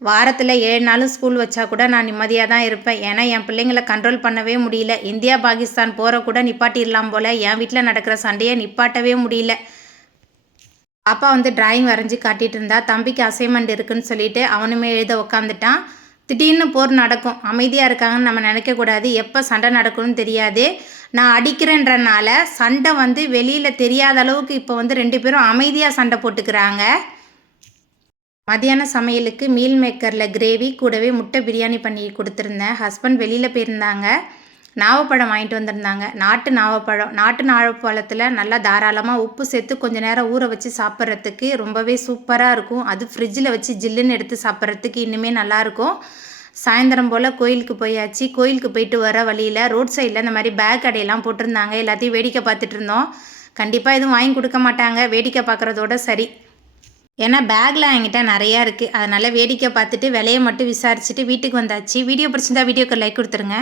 வாரத்தில் ஏழு நாளும் ஸ்கூல் வச்சா கூட நான் நிம்மதியாக தான் இருப்பேன். ஏன்னா என் பிள்ளைங்கள கண்ட்ரோல் பண்ணவே முடியல. இந்தியா பாகிஸ்தான் போகிற கூட நிப்பாட்டிடலாம் போல். என் வீட்டில் நடக்கிற சண்டையை நிப்பாட்டவே முடியல. பாப்பா வந்து டிராயிங் வரைஞ்சி காட்டிகிட்டு இருந்தா. தம்பிக்கு அசைன்மெண்ட் இருக்குன்னு சொல்லிட்டு அவனுமே எழுத உக்காந்துட்டான். திடீர்னு போர் நடக்கும். அமைதியாக இருக்காங்கன்னு நம்ம நினைக்கக்கூடாது எப்போ சண்டை நடக்கும்னு தெரியாது. நான் அடிக்கிறேன்றனால சண்டை வந்து வெளியில் தெரியாத அளவுக்கு இப்போ வந்து ரெண்டு பேரும் அமைதியாக சண்டை போட்டுக்கிறாங்க. மதியான சமையலுக்கு மீல் மேக்கரில் கிரேவி கூடவே முட்டை பிரியாணி பண்ணி கொடுத்துருந்தேன். ஹஸ்பண்ட் வெளியில் போயிருந்தாங்க. நாவப்பழம் வாங்கிட்டு வந்திருந்தாங்க. நாட்டு நாவப்பழம் நாட்டு நாவப்பழத்தில் நல்லா தாராளமாக உப்பு சேர்த்து கொஞ்சம் நேரம் ஊற வச்சு சாப்பிட்றதுக்கு ரொம்பவே சூப்பராக இருக்கும். அது ஃப்ரிட்ஜில் வச்சு ஜில்லுன்னு எடுத்து சாப்பிட்றதுக்கு இன்னுமே நல்லாயிருக்கும் சாயந்தரம் போல் கோயிலுக்கு போயாச்சு. கோயிலுக்கு போயிட்டு வர வழியில் ரோட் சைடில் இந்த மாதிரி பேக் கடையெல்லாம் போட்டிருந்தாங்க. எல்லாத்தையும் வேடிக்கை பார்த்துட்டு இருந்தோம். கண்டிப்பாக எதுவும் வாங்கி கொடுக்க மாட்டாங்க. வேடிக்கை பார்க்குறதோட சரி. ஏன்னா பேக்கில் என்கிட்ட நிறையா இருக்குது அதனால் வேடிக்கை பார்த்துட்டு விலையை மட்டும் விசாரிச்சுட்டு வீட்டுக்கு வந்தாச்சு. வீடியோ பிடிச்சிருந்தா வீடியோக்கு லைக் கொடுத்துருங்க.